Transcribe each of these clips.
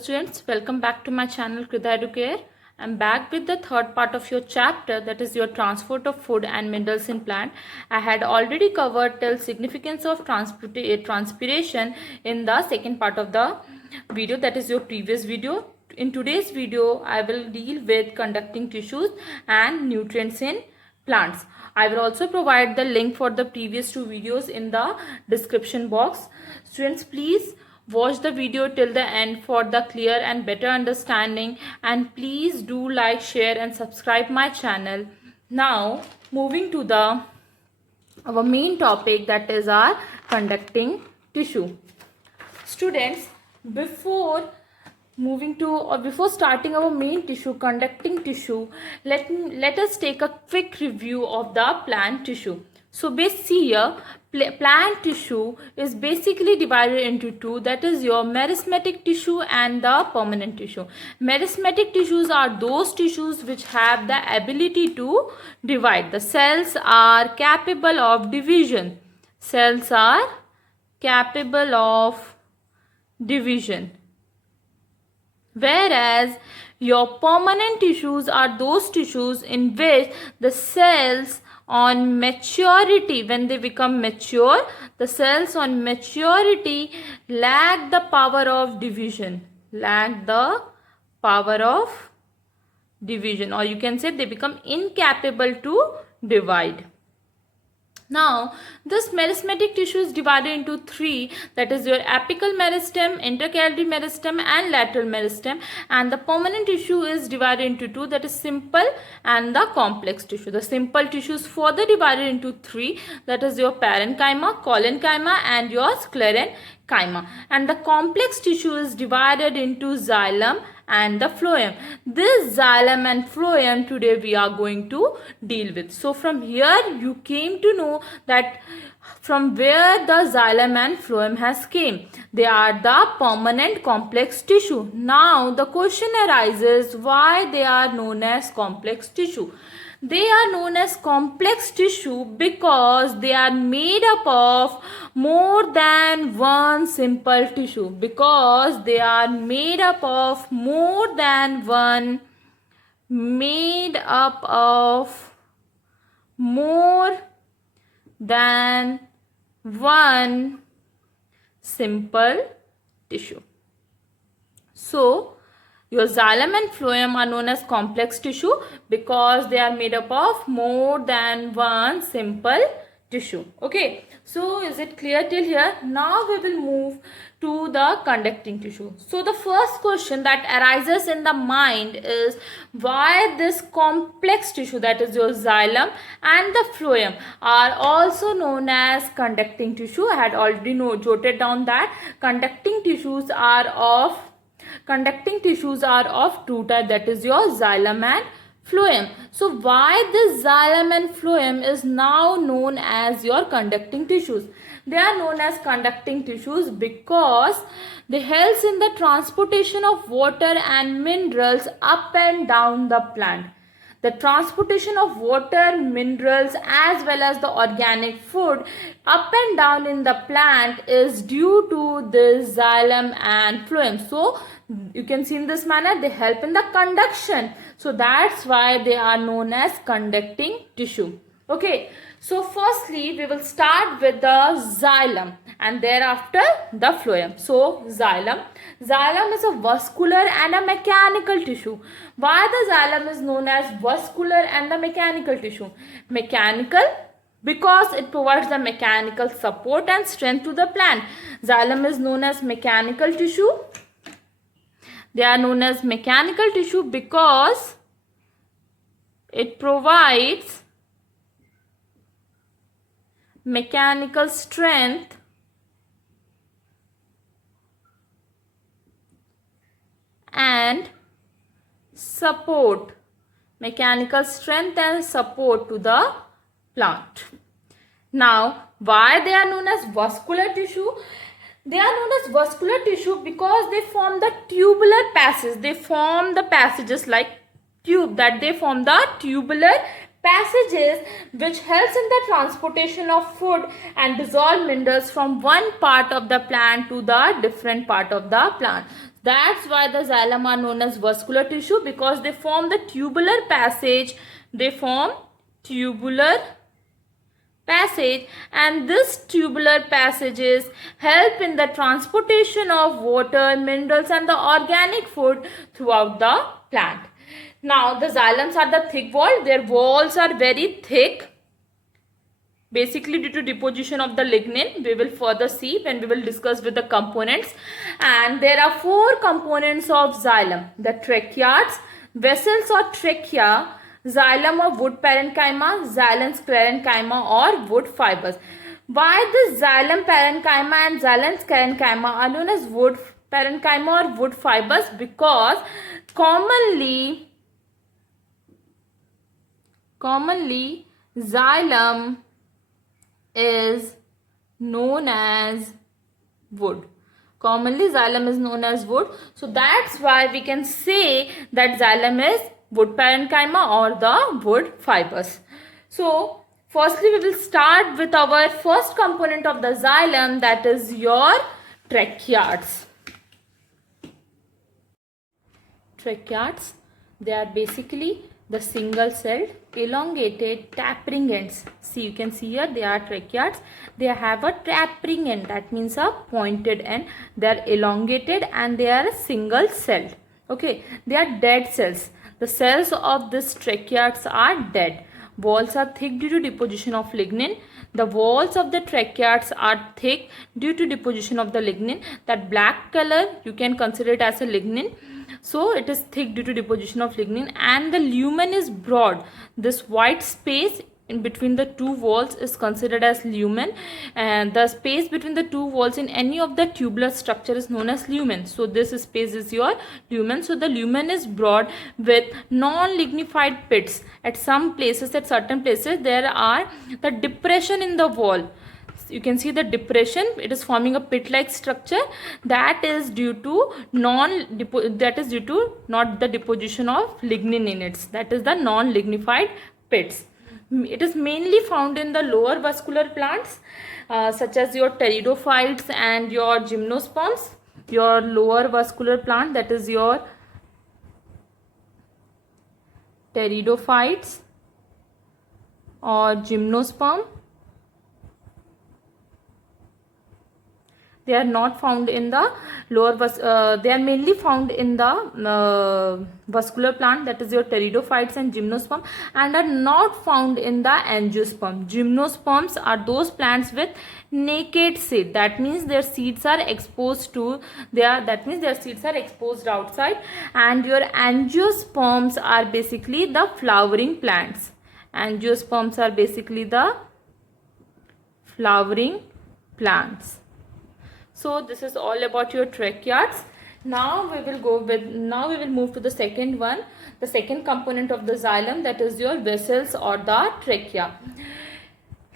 students, welcome back to my channel KRIDHA Educare. I'm back with the third part of your chapter, that is your transport of food and minerals in plant. I had already covered till significance of transpiration in the second part of the video, that is your previous video. In today's video, I will deal with conducting tissues and nutrients in plants. I will also provide the link for the previous two videos in the description box. Students, please watch the video till the end for the clear and better understanding, and please do like, share and subscribe my channel. Now moving to our main topic, that is our conducting tissue. Students, before starting our main tissue, conducting tissue, let us take a quick review of the plant tissue. So basically here, plant tissue is basically divided into two, that is your meristematic tissue and the permanent tissue. Meristematic tissues are those tissues which have the ability to divide. The cells are capable of division. Cells are capable of division. Whereas your permanent tissues are those tissues in which the cells on maturity, when they become mature, the cells on maturity lack the power of division. Or you can say they become incapable to divide. Now, this meristematic tissue is divided into three, that is your apical meristem, intercalary meristem and lateral meristem, and the permanent tissue is divided into two, that is simple and the complex tissue. The simple tissue is further divided into three, that is your parenchyma, collenchyma and your sclerenchyma, and the complex tissue is divided into xylem and the phloem. This xylem and phloem today we are going to deal with. So from here you came to know that from where the xylem and phloem has came. They are the permanent complex tissue. Now the question arises, why they are known as complex tissue? They are known as complex tissue because they are made up of more than one simple tissue. Because they are made up of more than one simple tissue. So your xylem and phloem are known as complex tissue because they are made up of more than one simple tissue. Okay, so is it clear till here? Now we will move to the conducting tissue. So the first question that arises in the mind is, why this complex tissue, that is your xylem and the phloem, are also known as conducting tissue. I had already jotted down that conducting tissues are of two types, that is your xylem and phloem. So why this xylem and phloem is now known as your conducting tissues? They are known as conducting tissues because they help in the transportation of water and minerals up and down the plant. The transportation of water, minerals as well as the organic food up and down in the plant is due to this xylem and phloem. So you can see in this manner they help in the conduction. So that's why they are known as conducting tissue. Okay, so firstly we will start with the xylem and thereafter the phloem. So xylem is a vascular and a mechanical tissue. Why the xylem is known as vascular and the mechanical tissue? Mechanical because it provides the mechanical support and strength to the plant. Xylem is known as mechanical tissue. They are known as mechanical tissue because it provides mechanical strength and support. Mechanical strength and support to the plant. Now, why they are known as vascular tissue? They are known as vascular tissue because they form the tubular passage. They form the passages like tube, that they form the tubular passages which helps in the transportation of food and dissolved minerals from one part of the plant to the different part of the plant. That's why the xylem are known as vascular tissue, because they form the tubular passage. They form tubular passage, and this tubular passages help in the transportation of water, minerals and the organic food throughout the plant. Now the xylems are the thick wall. Their walls are very thick, basically due to deposition of the lignin. We will further see when we will discuss with the components. And there are 4 components of xylem: the tracheids, vessels or trachea, xylem or wood parenchyma, xylem sclerenchyma or wood fibers. Why the xylem parenchyma and xylem sclerenchyma are known as wood parenchyma or wood fibers? Because commonly xylem is known as wood. Commonly xylem is known as wood. So that's why we can say that xylem is wood parenchyma or the wood fibers. So firstly we will start with our first component of the xylem, that is your tracheids. Tracheids, they are basically the single celled elongated tapering ends. See, you can see here they are tracheids. They have a tapering end, that means a pointed end. They are elongated and they are single celled. Okay, they are dead cells. The cells of this tracheids are dead. Walls are thick due to deposition of lignin. The walls of the tracheids are thick due to deposition of the lignin. That black color you can consider it as a lignin. So it is thick due to deposition of lignin, and the lumen is broad. This white space in between the 2 walls is considered as lumen, and the space between the 2 walls in any of the tubular structure is known as lumen. So this space is your lumen. So the lumen is broad with non-lignified pits. At some places, at certain places, there are the depression in the wall. You can see the depression. It is forming a pit-like structure. That is due to not the deposition of lignin in it. That is the non-lignified pits. It is mainly found in the lower vascular plants, such as your pteridophytes and your gymnosperms. Your lower vascular plant, that is your pteridophytes or gymnosperm. They are not found in the lower they are mainly found in the vascular plant, that is your pteridophytes and gymnosperm, and are not found in the angiosperm. Gymnosperms are those plants with naked seed. That means their seeds are exposed outside. And your angiosperms are basically the flowering plants. Angiosperms are basically the flowering plants. So this is all about your tracheids. Now we will move to the second one, the second component of the xylem, that is your vessels or the trachea.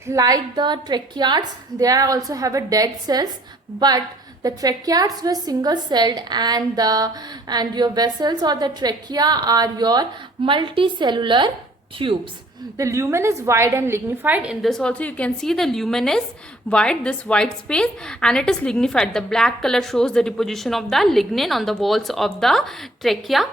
Like the tracheids, they also have a dead cells, but the tracheids were single celled, and your vessels or the trachea are your multicellular tubes. The lumen is wide and lignified. In this also you can see the lumen is wide, this white space, and it is lignified. The black color shows the deposition of the lignin on the walls of the trachea.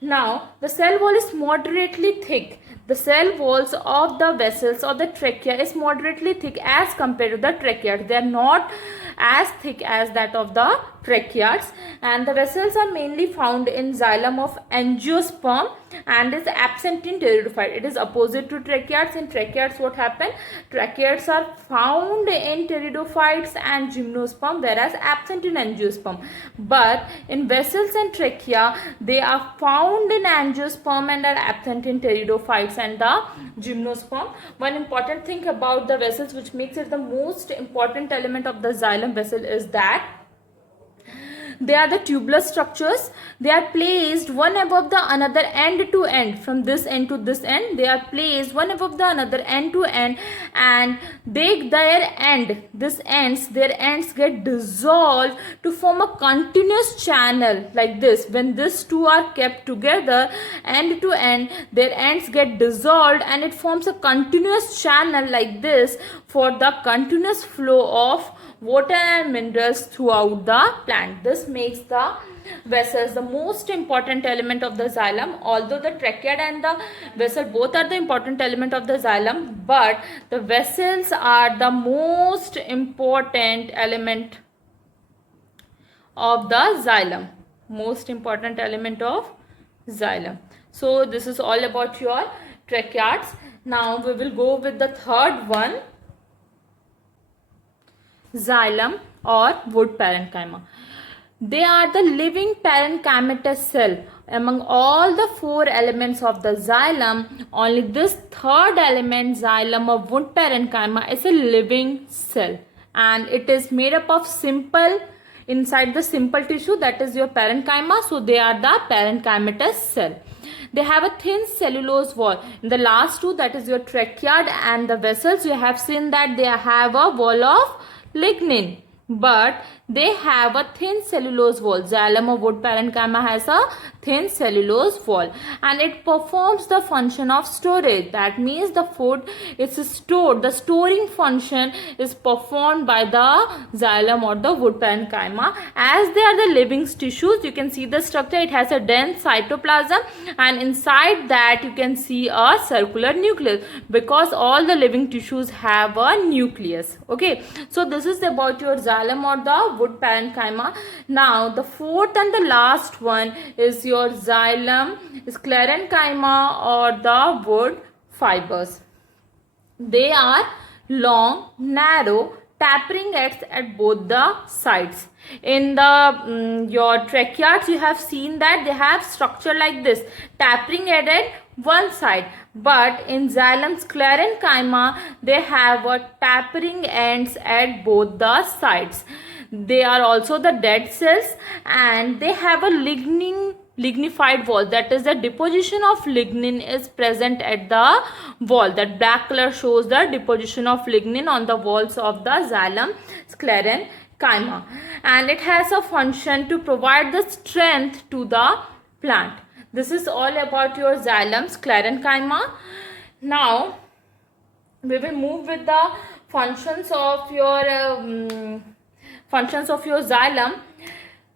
Now the cell wall is moderately thick. The cell walls of the vessels or the trachea is moderately thick as compared to the tracheids. They are not as thick as that of the tracheids, and the vessels are mainly found in xylem of angiosperm and is absent in pteridophyte. It is opposite to tracheids. In tracheids, what happened? Tracheids are found in pteridophytes and gymnosperm, whereas absent in angiosperm. But in vessels and trachea, they are found in angiosperm and are absent in pteridophytes and the gymnosperm. One important thing about the vessels, which makes it the most important element of the xylem vessel, is that they are the tubular structures. They are placed one above the another, end to end. From this end to this end, they are placed one above the another, end to end, and their ends get dissolved to form a continuous channel like this. When these two are kept together end to end, their ends get dissolved and it forms a continuous channel like this for the continuous flow of water and minerals throughout the plant. This makes the vessels the most important element of the xylem. Although the trachea and the vessel both are the important element of the xylem, but the vessels are the most important element of the xylem. Most important element of xylem. So this is all about your tracheids. Now we will go with the third one, xylem or wood parenchyma. They are the living parenchymatous cell. Among all the four elements of the xylem, only this third element, xylem or wood parenchyma, is a living cell, and it is made up of simple, inside the simple tissue, that is your parenchyma. So they are the parenchymatous cell. They have a thin cellulose wall. In the last two, that is your trachea and the vessels, you have seen that they have a wall of lignin, but they have a thin cellulose wall. Xylem or wood parenchyma has a thin cellulose wall, and it performs the function of storage. That means the food is stored. The storing function is performed by the xylem or the wood parenchyma. As they are the living tissues, you can see the structure. It has a dense cytoplasm, and inside that you can see a circular nucleus, because all the living tissues have a nucleus. Okay, so this is about your xylem or the wood parenchyma. Now the fourth and the last one is your xylem sclerenchyma or the wood fibers. They are long, narrow, tapering at both the sides. In the your tracheids, you have seen that they have structure like this, tapering at one side, but in xylem sclerenchyma they have a tapering ends at both the sides. They are also the dead cells, and they have a lignified wall, that is the deposition of lignin is present at the wall. That black color shows the deposition of lignin on the walls of the xylem sclerenchyma, and it has a function to provide the strength to the plant. This is all about your xylem sclerenchyma. Now we will move with the functions of your xylem.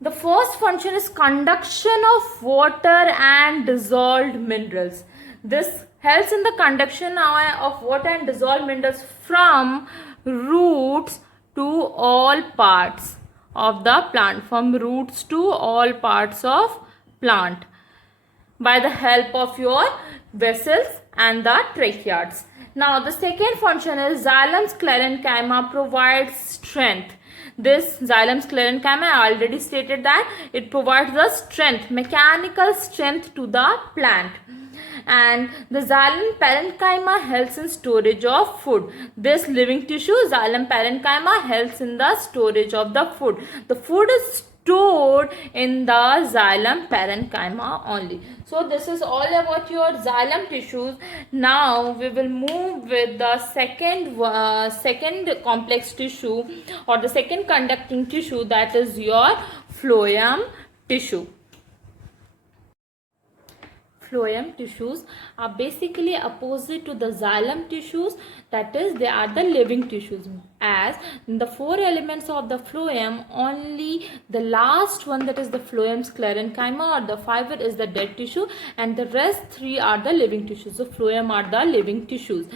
The first function is conduction of water and dissolved minerals. This helps in the conduction of water and dissolved minerals from roots to all parts of the plant, from roots to all parts of plant, by the help of your vessels and the tracheids. Now the second function is xylem sclerenchyma provides strength. This xylem sclerenchyma, I already stated that it provides the strength, mechanical strength to the plant. And the xylem parenchyma helps in storage of food. This living tissue, xylem parenchyma, helps in the storage of the food. The food is stored in the xylem parenchyma only. So this is all about your xylem tissues. Now we will move with the second complex tissue, or the second conducting tissue, that is your phloem tissue. Phloem tissues are basically opposite to the xylem tissues, that is they are the living tissues. As in the four elements of the phloem, only the last one, that is the phloem sclerenchyma or the fiber, is the dead tissue, and the rest three are the living tissues. So phloem are the living tissues.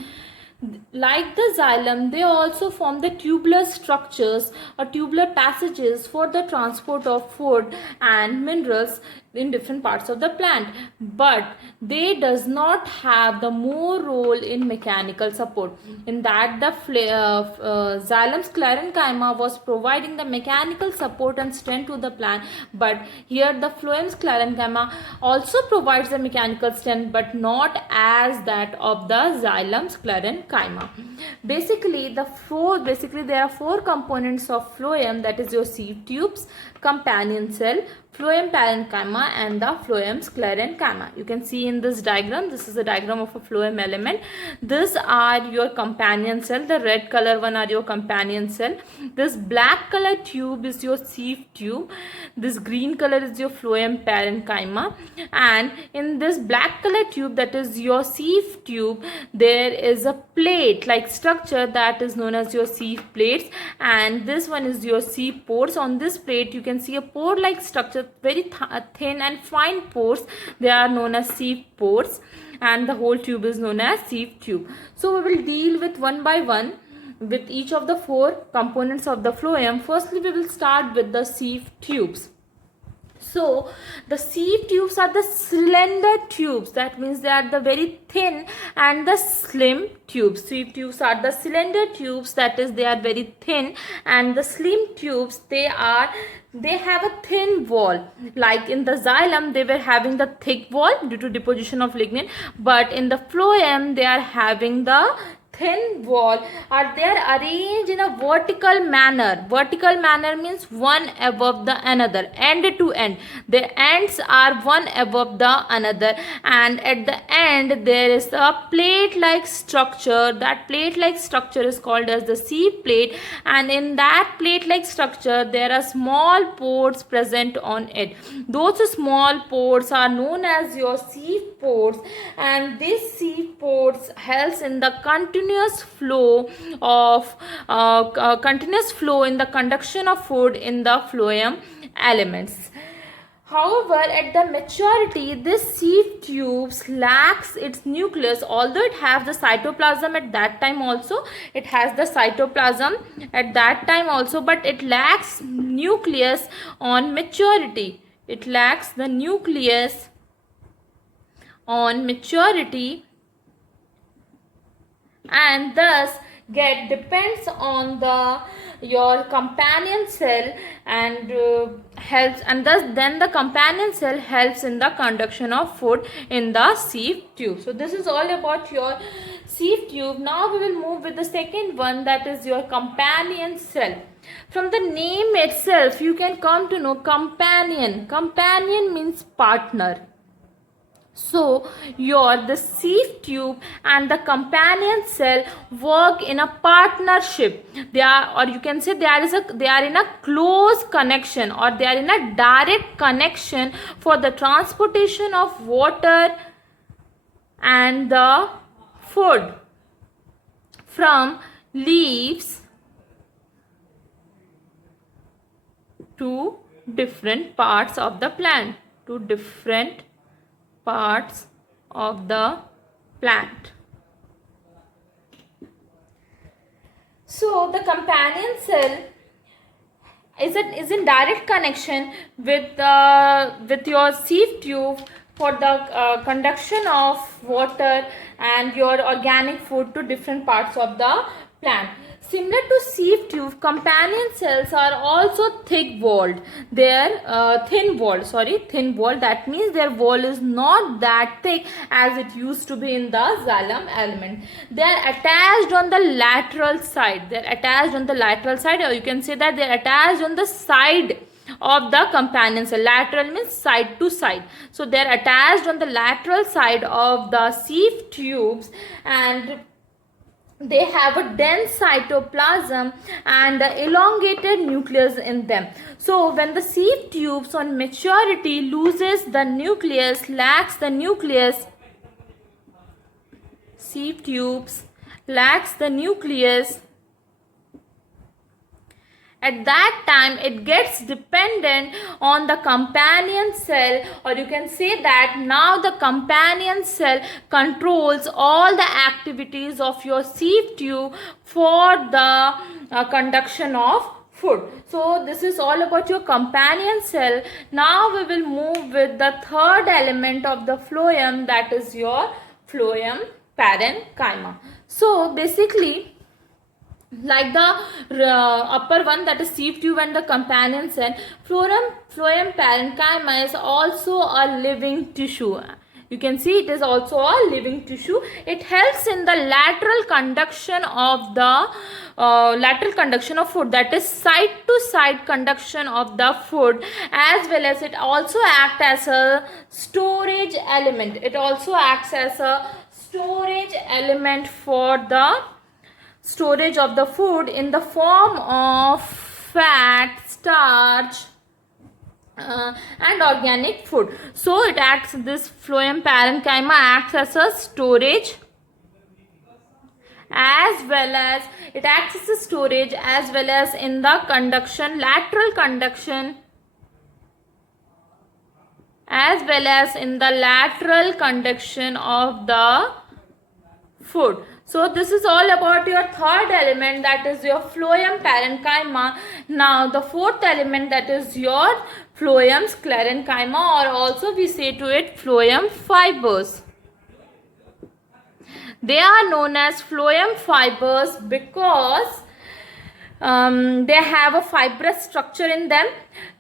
Like the xylem, they also form the tubular structures or tubular passages for the transport of food and minerals in different parts of the plant, but they does not have the more role in mechanical support. In that the xylem sclerenchyma was providing the mechanical support and strength to the plant, but here the phloem sclerenchyma also provides the mechanical strength, but not as that of the xylem sclerenchyma. Basically there are four components of phloem, that is your seed tubes, companion cell, phloem parenchyma and the phloem sclerenchyma. You can see in this diagram, this is a diagram of a phloem element. These are your companion cell. The red color one are your companion cell. This black color tube is your sieve tube. This green color is your phloem parenchyma, and in this black color tube, that is your sieve tube, there is a plate like structure that is known as your sieve plates, and this one is your sieve pores. On this plate you can see a pore like structure, very thin and fine pores. They are known as sieve pores, and the whole tube is known as sieve tube. So we will deal with one by one with each of the four components of the phloem. Firstly, we will start with the sieve tubes. So the sieve tubes are the slender tubes, that means they are the very thin and the slim tubes. Sieve tubes are the cylinder tubes, that is they are very thin, and the slim tubes, they have a thin wall. Like in the xylem, they were having the thick wall due to deposition of lignin, but in the phloem they are having the thin wall, or they are arranged in a vertical manner. Vertical manner means one above the another, end to end. The ends are one above the another, and at the end there is a plate like structure. That plate like structure is called as the sieve plate, and in that plate like structure there are small pores present on it. Those small pores are known as your sieve pores, and this sieve pores helps in the continuous flow in the conduction of food in the phloem elements. However, at the maturity, this sieve tubes lacks its nucleus, although it has the cytoplasm at that time also. It has the cytoplasm at that time also, but it lacks nucleus on maturity. It lacks the nucleus on maturity, and thus depends on your companion cell, and helps, and thus then the companion cell helps in the conduction of food in the sieve tube. So this is all about your sieve tube. Now we will move with the second one, that is your companion cell. From the name itself you can come to know companion. Companion means partner. So the sieve tube and the companion cell work in a partnership. They are, or you can say they are in a close connection, or they are in a direct connection for the transportation of water and the food from leaves to different parts of the plant, parts of the plant. So the companion cell is in direct connection with your sieve tube for the conduction of water and your organic food to different parts of the plant. Similar to sieve tube, companion cells are also thick-walled. They are thin-walled. That means their wall is not that thick as it used to be in the xylem element. They are attached on the lateral side. Or you can say that they are attached on the side of the companion cell. Lateral means side to side. So they are attached on the lateral side of the sieve tubes, and they have a dense cytoplasm and the elongated nucleus in them. So when the sieve tubes on maturity loses the nucleus, lacks the nucleus, sieve tubes lacks the nucleus, at that time it gets dependent on the companion cell, or you can say that now the companion cell controls all the activities of your sieve tube for the conduction of food. So this is all about your companion cell. Now we will move with the third element of the phloem, that is your phloem parenchyma. So basically, like the upper one, that is sieve tube and the companion cell, phloem parenchyma is also a living tissue. You can see it is also a living tissue. It helps in the lateral conduction of food, that is side to side conduction of the food, as well as it also acts as a storage element. It also acts as a storage element for the storage of the food in the form of fat, starch, and organic food. So it acts, this phloem parenchyma acts as a storage, as well as it acts as a storage as well as in the conduction, lateral conduction, as well as in the lateral conduction of the food. So this is all about your third element, that is your phloem parenchyma. Now the fourth element, that is your phloem sclerenchyma, or also we say to it phloem fibers. They are known as phloem fibers because they have a fibrous structure in them.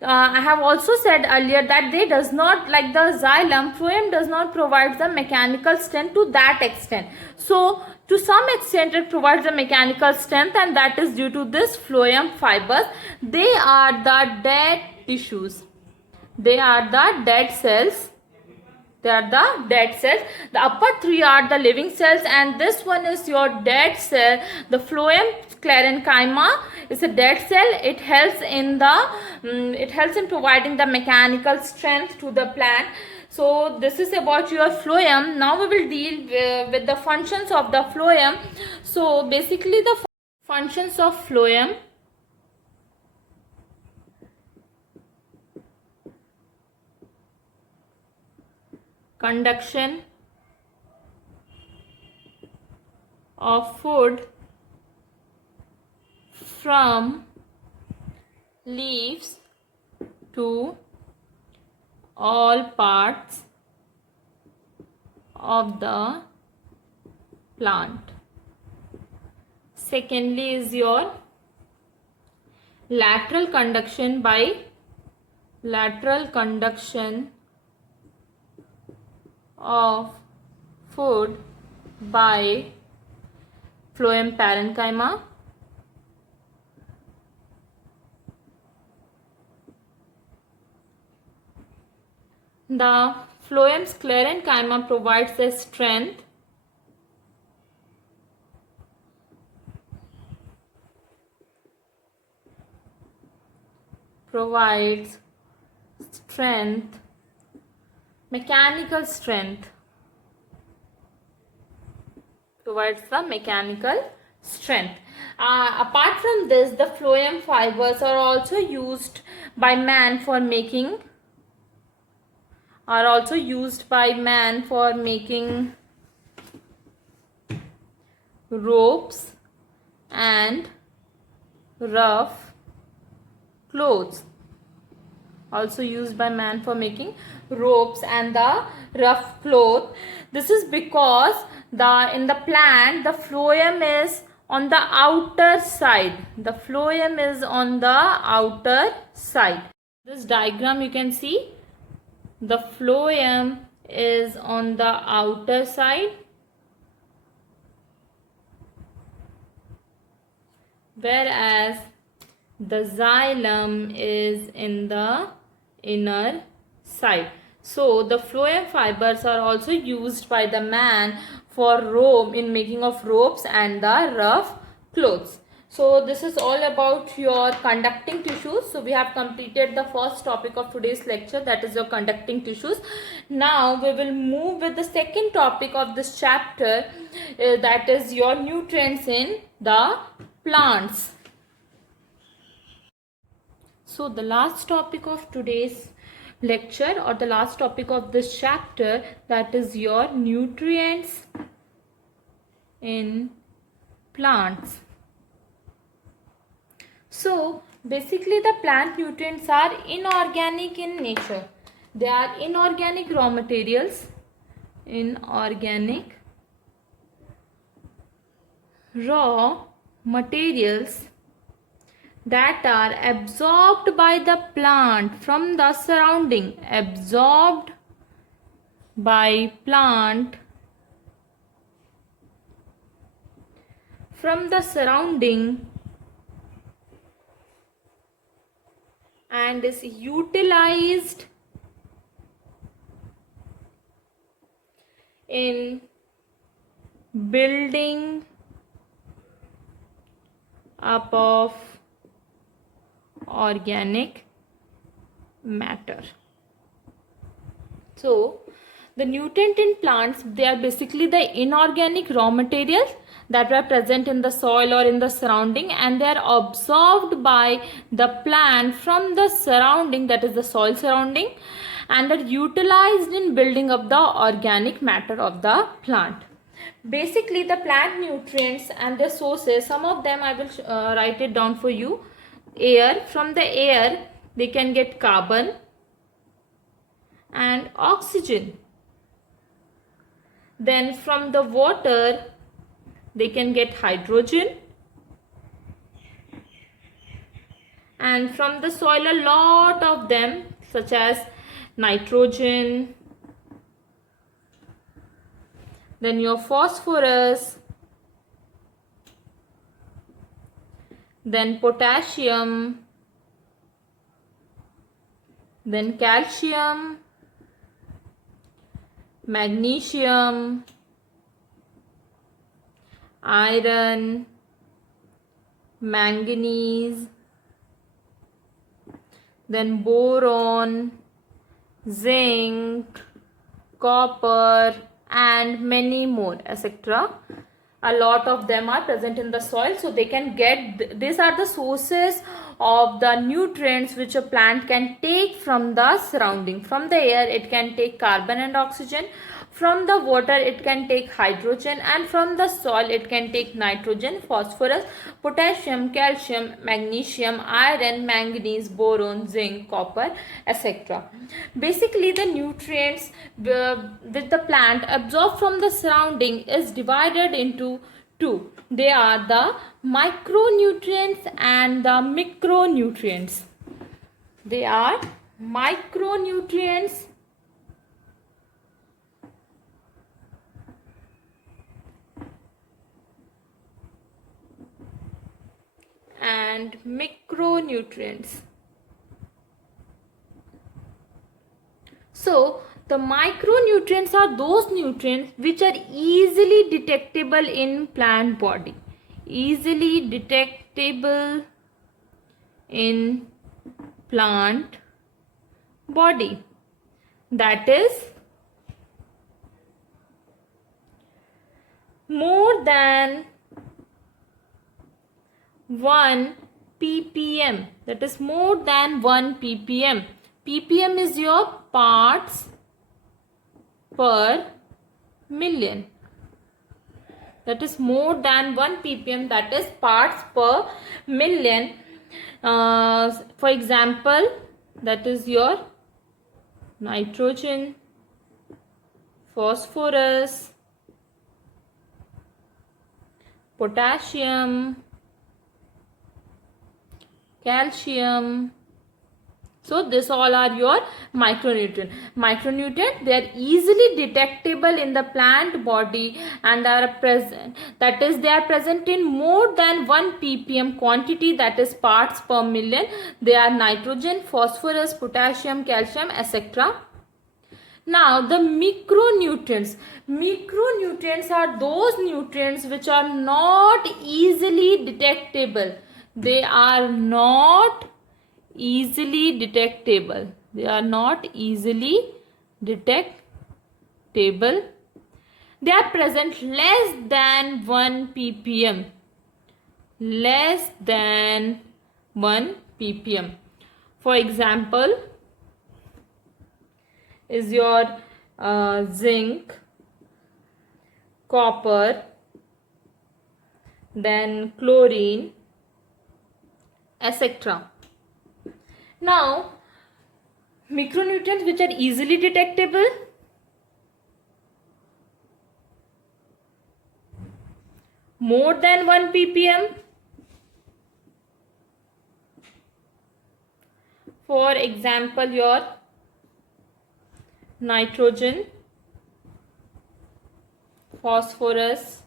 I have also said earlier that they does not, like the xylem, phloem does not provide the mechanical strength to that extent. So to some extent it provides the mechanical strength, and that is due to this phloem fibers. They are the dead tissues. They are the dead cells. They are the dead cells. The upper three are the living cells, and this one is your dead cell. The phloem sclerenchyma is a dead cell. It helps in providing the mechanical strength to the plant. So this is about your phloem. Now we will deal with the functions of the phloem. So basically the functions of phloem: conduction of food from leaves to all parts of the plant. Secondly is your lateral conduction of food by phloem parenchyma. The phloem sclerenchyma provides the strength mechanical strength, provides the mechanical strength. Apart from this, the phloem fibers are also used by man for making ropes and rough clothes. Also used by man for making ropes and the rough cloth. This is because in the plant the phloem is on the outer side. The phloem is on the outer side. This diagram you can see, the phloem is on the outer side, whereas the xylem is in the inner side. So the phloem fibers are also used by the man for in making of ropes and the rough clothes. So this is all about your conducting tissues. So we have completed the first topic of today's lecture, that is your conducting tissues. Now we will move with the second topic of this chapter, that is your nutrients in the plants. So the last topic of today's lecture, or the last topic of this chapter, that is your nutrients in plants. So basically the plant nutrients are inorganic in nature. They are inorganic raw materials, that are absorbed by the plant from the surrounding, absorbed by plant from the surrounding and is utilized in building up of organic matter. So the nutrient in plants, they are basically the inorganic raw materials that were present in the soil or in the surrounding, and they are absorbed by the plant from the surrounding, that is the soil surrounding, and are utilized in building up the organic matter of the plant. Basically the plant nutrients and their sources, some of them I will write it down for you. Air, from the air they can get carbon and oxygen. Then from the water they can get hydrogen, and from the soil a lot of them such as nitrogen, then your phosphorus, then potassium, then calcium, magnesium, iron, manganese, then boron, zinc, copper, and many more, etc. A lot of them are present in the soil, so they can get, these are the sources of the nutrients which a plant can take from the surrounding. From the air it can take carbon and oxygen, from the water it can take hydrogen, and from the soil it can take nitrogen, phosphorus, potassium, calcium, magnesium, iron, manganese, boron, zinc, copper, etc. Basically the nutrients that the plant absorbs from the surrounding is divided into two. They are the micronutrients and the micronutrients. They are micronutrients and micronutrients. So the micronutrients are those nutrients which are easily detectable in plant body. Easily detectable in plant body. That is more than 1 ppm. That is more than 1 ppm. ppm is your parts per million. That is more than 1 ppm, that is parts per million. For example, that is your nitrogen, phosphorus, potassium, calcium. So this all are your micronutrients. Micronutrients, they are easily detectable in the plant body and are present, that is they are present in more than 1 ppm quantity, that is parts per million. They are nitrogen, phosphorus, potassium, calcium, etc. Now the micronutrients. Micronutrients are those nutrients which are not easily detectable. They are not easily detectable. They are not easily detectable. They are present less than 1 ppm. Less than 1 ppm. For example, is your zinc, copper, then chlorine, etc. Now, micronutrients which are easily detectable, more than 1 ppm. For example, your nitrogen, phosphorus.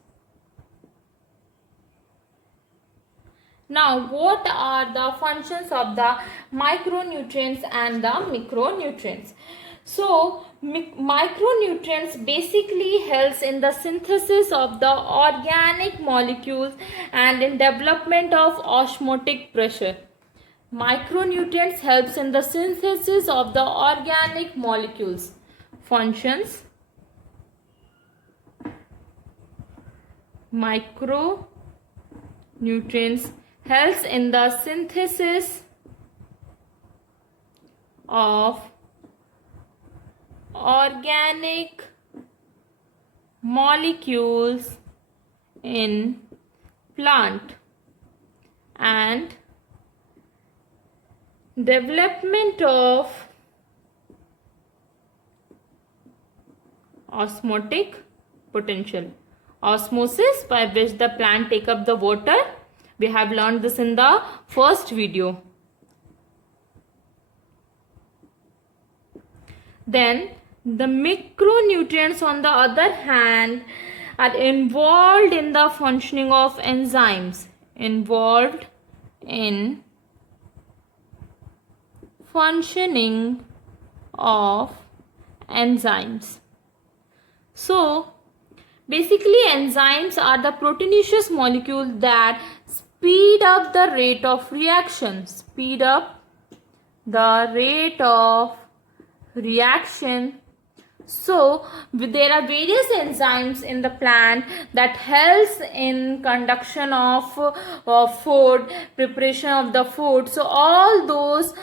Now, what are the functions of the micronutrients and the macronutrients? So, micronutrients basically helps in the synthesis of the organic molecules and in development of osmotic pressure. Micronutrients helps in the synthesis of the organic molecules. Functions: micronutrients helps in the synthesis of organic molecules in plant and development of osmotic potential. Osmosis, by which the plant take up the water. We have learned this in the first video. Then the micronutrients on the other hand are involved in the functioning of enzymes. Involved in functioning of enzymes. So basically enzymes are the proteinaceous molecules that speed up the rate of reaction. Speed up the rate of reaction. So there are various enzymes in the plant that helps in conduction of food, preparation of the food. So all those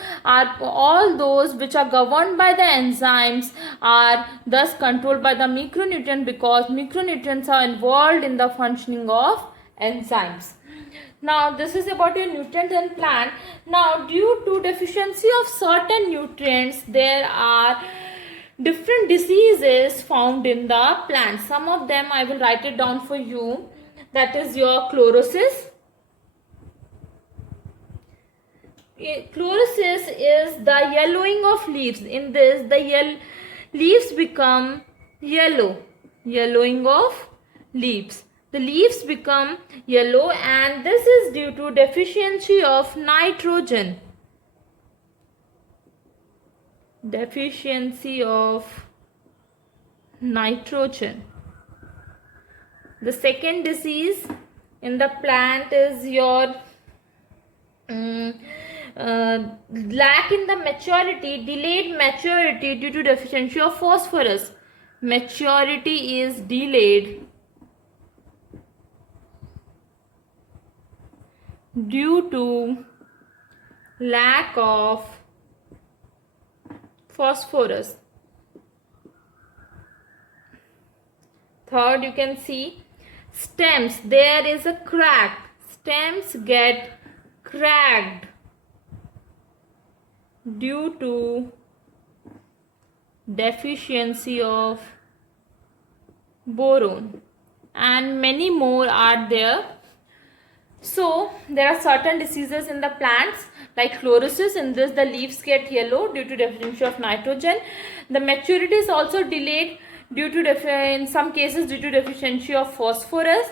which are governed by the enzymes are thus controlled by the micronutrient, because micronutrients are involved in the functioning of enzymes. Now this is about your nutrients in plant. Now due to deficiency of certain nutrients, there are different diseases found in the plant. Some of them I will write it down for you. That is your chlorosis. Chlorosis is the yellowing of leaves. In this, the leaves become yellow. Yellowing of leaves. The leaves become yellow, and this is due to deficiency of nitrogen. Deficiency of nitrogen. The second disease in the plant is your lack in the maturity, delayed maturity due to deficiency of phosphorus. Maturity is delayed due to lack of phosphorus. Third, you can see stems. There is a crack. Stems get cracked due to deficiency of boron, and many more are there. So there are certain diseases in the plants like chlorosis. In this, the leaves get yellow due to deficiency of nitrogen. The maturity is also delayed due to in some cases due to deficiency of phosphorus.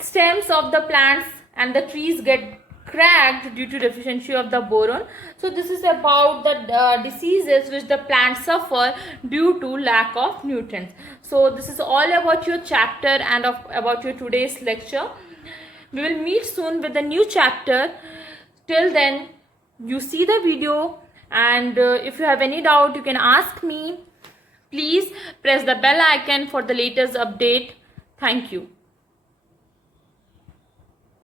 Stems of the plants and the trees get cracked due to deficiency of the boron. So this is about the diseases which the plants suffer due to lack of nutrients. So this is all about your chapter and about your today's lecture. We will meet soon with a new chapter. Till then, you see the video, and if you have any doubt, you can ask me. Please press the bell icon for the latest update. Thank you.